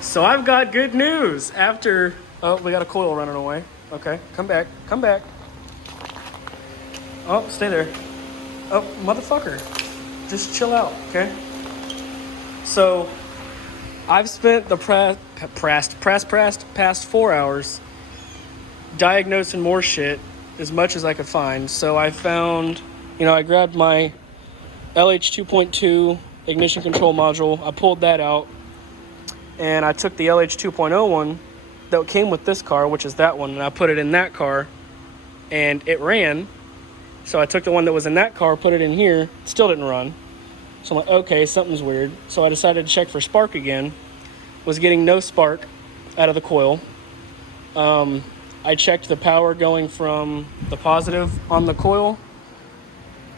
So I've got good news. After, oh, we got a coil running away. Okay, come back, come back. Oh, stay there. Oh, motherfucker. Just chill out, okay? So I've spent the past 4 hours diagnosing more shit as much as I could find. So I found, I grabbed my LH 2.2 ignition control module. I pulled that out. And I took the LH 2.0 one that came with this car, which is that one, and I put it in that car, and it ran. So I took the one that was in that car, put it in here, still didn't run. So I'm like, okay, something's weird. So I decided to check for spark again. Was getting no spark out of the coil. I checked the power going from the positive on the coil,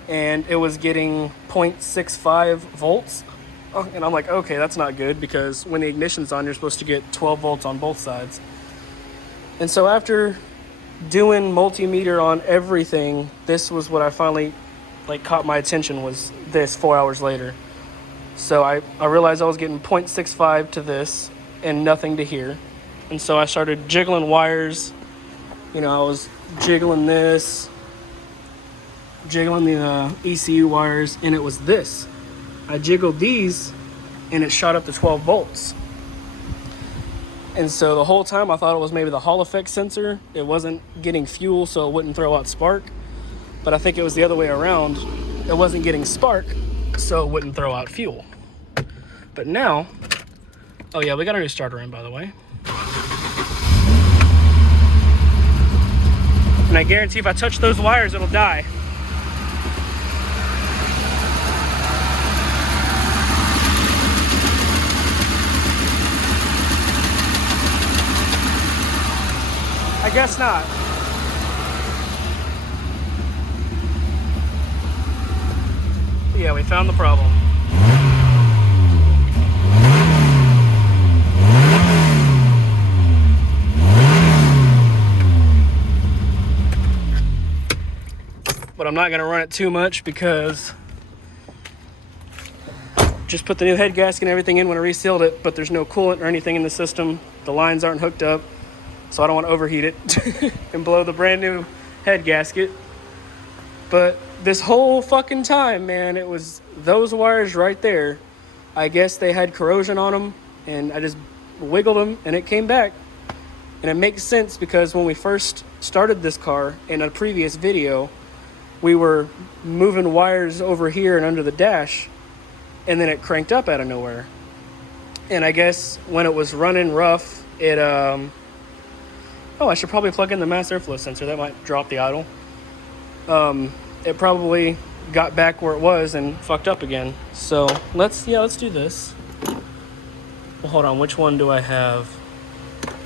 and it was getting 0.65 volts. And I'm like, okay, that's not good, because when the ignition's on, you're supposed to get 12 volts on both sides. And so after doing multimeter on everything, this was what I finally caught my attention, was this 4 hours later. So I realized I was getting 0.65 to this and nothing to here. And so I started jiggling wires. I was jiggling this, jiggling the ECU wires, and it was this. I jiggled these and it shot up to 12 volts. And so the whole time I thought it was maybe the Hall effect sensor. It wasn't getting fuel, so it wouldn't throw out spark. But I think it was the other way around. It wasn't getting spark, so it wouldn't throw out fuel. But now, oh yeah, we got a new starter in, by the way. And I guarantee if I touch those wires, it'll die. I guess not. Yeah, we found the problem. But I'm not going to run it too much, because just put the new head gasket and everything in when I resealed it, but there's no coolant or anything in the system. The lines aren't hooked up. So I don't want to overheat it and blow the brand new head gasket. But this whole fucking time, man, it was those wires right there. I guess they had corrosion on them, and I just wiggled them and it came back. And it makes sense, because when we first started this car in a previous video, we were moving wires over here and under the dash, and then it cranked up out of nowhere. And I guess when it was running rough, it oh, I should probably plug in the mass airflow sensor. That might drop the idle. It probably got back where it was and fucked up again. So let's do this. Well, hold on, which one do I have?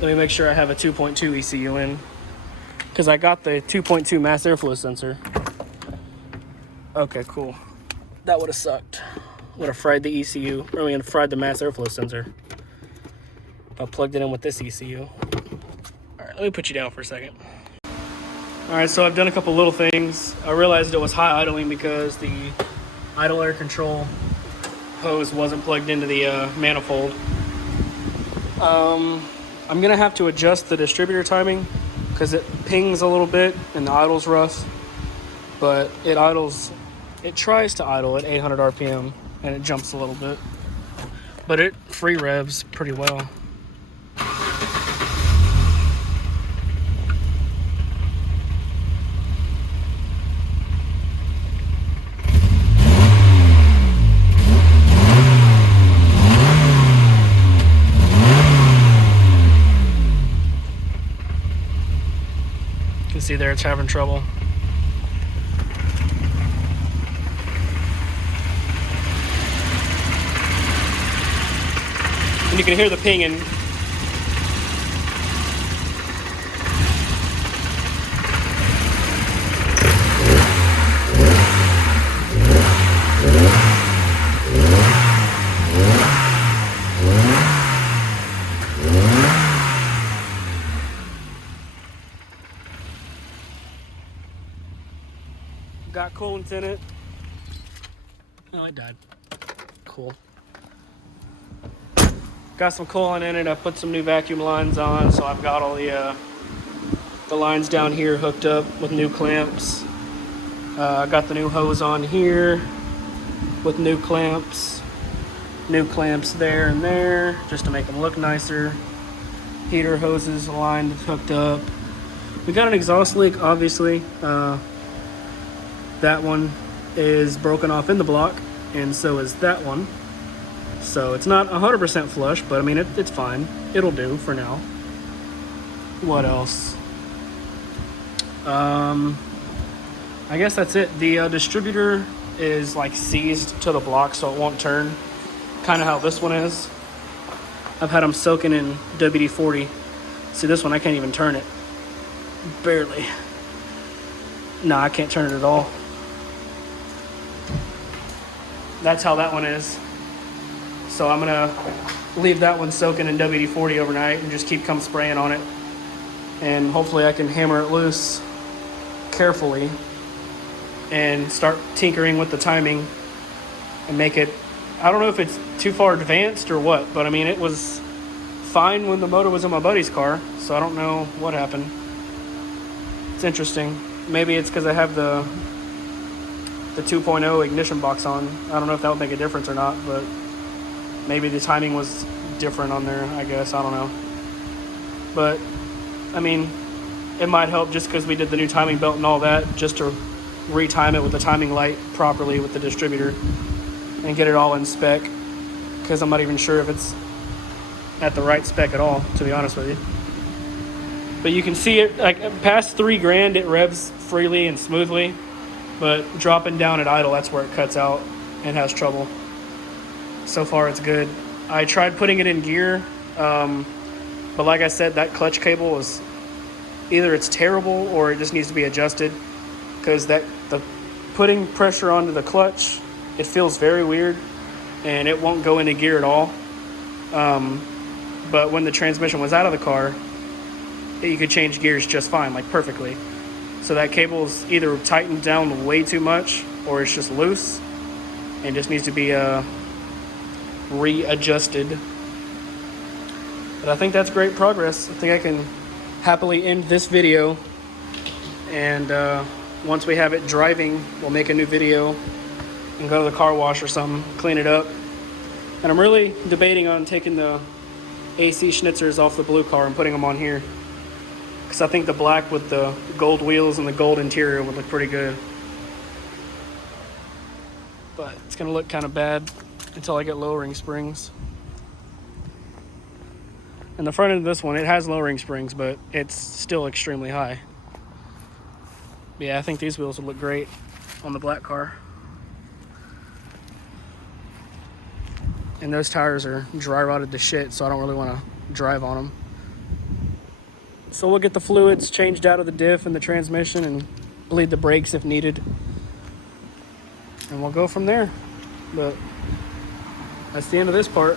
Let me make sure I have a 2.2 ECU in, because I got the 2.2 mass airflow sensor. Okay, cool. That would have sucked. Would have fried the ECU, or we would have fried the mass airflow sensor. I plugged it in with this ECU. Let me put you down for a second. All right, so I've done a couple little things. I realized it was high idling because the idle air control hose wasn't plugged into the manifold. I'm gonna have to adjust the distributor timing, because it pings a little bit and the idle's rough, but it tries to idle at 800 RPM and it jumps a little bit, but it free revs pretty well. See there, it's having trouble. And you can hear the pinging. Got coolant in it. Oh, it died. Cool. Got some coolant in it. I put some new vacuum lines on, so I've got all the lines down here hooked up with new clamps. I got the new hose on here with new clamps there and there, just to make them look nicer. Heater hoses aligned, hooked up. We got an exhaust leak, obviously. That one is broken off in the block, and so is that one. So it's not 100% flush, but I mean, it's fine. It'll do for now. What else? I guess that's it. The distributor is like seized to the block, so it won't turn. Kind of how this one is. I've had them soaking in WD-40. See, this one, I can't even turn it. Barely. Nah, I can't turn it at all. That's how that one is. So I'm gonna leave that one soaking in WD-40 overnight and just keep spraying on it. And hopefully I can hammer it loose carefully and start tinkering with the timing and make it, I don't know if it's too far advanced or what, but I mean, it was fine when the motor was in my buddy's car, so I don't know what happened. It's interesting. Maybe it's because I have the 2.0 ignition box on. I don't know if that would make a difference or not, but maybe the timing was different on there, I guess. I don't know. But, I mean, it might help just because we did the new timing belt and all that, just to retime it with the timing light properly with the distributor and get it all in spec, because I'm not even sure if it's at the right spec at all, to be honest with you. But you can see it, like past $3,000, it revs freely and smoothly, but dropping down at idle, that's where it cuts out and has trouble. So far it's good. I tried putting it in gear, but like I said, that clutch cable is either it's terrible or it just needs to be adjusted, because the putting pressure onto the clutch, it feels very weird and it won't go into gear at all. But when the transmission was out of the car, you could change gears just fine, like perfectly. So that cable's either tightened down way too much or it's just loose and just needs to be readjusted. But I think that's great progress. I think I can happily end this video, and once we have it driving, we'll make a new video and go to the car wash or something, clean it up. And I'm really debating on taking the AC schnitzers off the blue car and putting them on here, because I think the black with the gold wheels and the gold interior would look pretty good. But it's gonna look kind of bad until I get lowering springs. And the front end of this one, it has lowering springs, but it's still extremely high. But yeah, I think these wheels would look great on the black car. And those tires are dry rotted to shit, so I don't really want to drive on them. So we'll get the fluids changed out of the diff and the transmission and bleed the brakes if needed. And we'll go from there. But that's the end of this part.